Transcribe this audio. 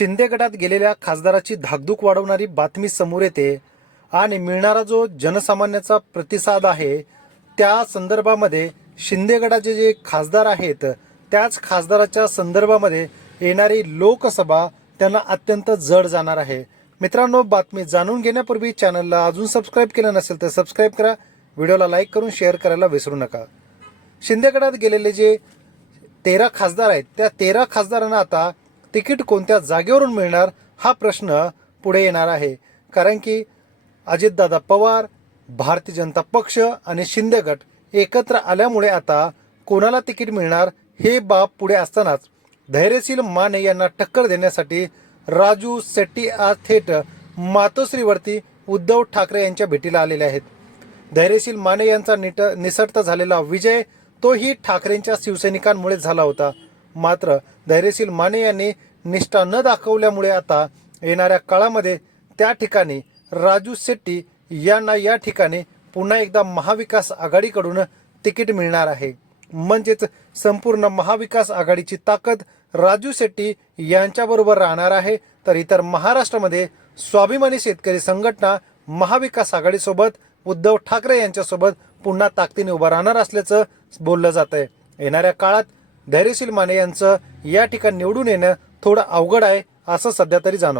शिंदे गटात गेलेल्या खासदाराची धाकधूक वाढवणारी बातमी समोर येते आणि मिळणारा जो जनसामान्याचा प्रतिसाद आहे त्या संदर्भामध्ये शिंदे गटाचे जे खासदार आहेत त्याच खासदाराच्या संदर्भामध्ये येणारी लोकसभा त्यांना अत्यंत जड जाणार आहे. मित्रांनो बातमी जाणून घेण्यापूर्वी चॅनलला अजून सबस्क्राईब केलं नसेल तर सबस्क्राईब करा. व्हिडिओला लाईक करून शेअर करायला विसरू नका. शिंदे गटात गेलेले जे तेरा खासदार आहेत त्या तेरा खासदारांना आता तिकीट कोणत्या जागेवरून मिळणार हा प्रश्न पुढे येणार आहे. कारण की अजितदादा पवार भारतीय जनता पक्ष आणि शिंदे गट एकत्र आल्यामुळे आता कोणाला तिकीट मिळणार हे बाब पुढे असतानाच धैर्यशील माने यांना टक्कर देण्यासाठी राजू शेट्टी आज थेट मातोश्रीवरती उद्धव ठाकरे यांच्या भेटीला आलेले आहेत. धैर्यशील माने यांचा निट निसटता झालेला विजय तोही ठाकरेंच्या शिवसैनिकांमुळे झाला होता. मात्र धैर्यशील माने यांनी निष्ठा न दाखवल्यामुळे आता येणाऱ्या काळामध्ये त्या ठिकाणी राजू शेट्टी यांना या ठिकाणी पुन्हा एकदा महाविकास आघाडीकडून तिकीट मिळणार आहे. म्हणजेच संपूर्ण महाविकास आघाडीची ताकद राजू शेट्टी यांच्याबरोबर राहणार आहे. तर इतर महाराष्ट्रामध्ये स्वाभिमानी शेतकरी संघटना महाविकास आघाडीसोबत उद्धव ठाकरे यांच्यासोबत पुन्हा ताकदीने उभं राहणार असल्याचं बोललं जात आहे येणाऱ्या काळात धैर्यशील माने यांचं या ठिकाणी निवडून येणं थोडं अवघड आहे असं सध्या तरी जाणवतं